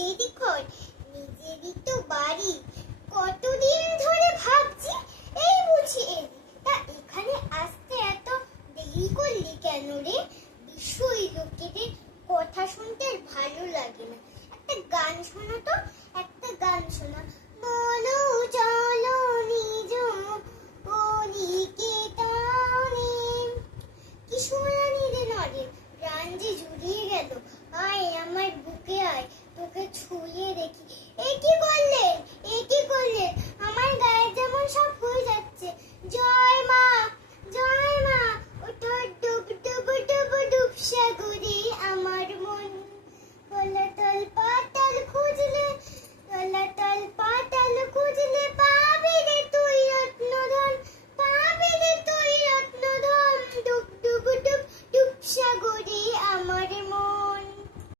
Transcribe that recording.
নিজেরই ঘর, নিজেরই তো বাড়ি। কতদিন ধরে ভাবছি এই বুঝি এলি। তা এখানে আসতে এত দেরি করলি কেন রে? বিষয় লোকেদের কথা শুনতে আর ভালো লাগে না। একটা গান শোনা তো, একটা গান শোনা। বলো চলো নিজ অনিকেতনে। কি শুনানি রে নরে, প্রাণ যে জুড়িয়ে গেল। আয় আমার বুকে আয়, তোকে ছুঁয়ে দেখি। এ কি করলে, এ কি করলে? আমার গায়ে যেমন সব হয়ে যাচ্ছে। জয় মা, জয় মা।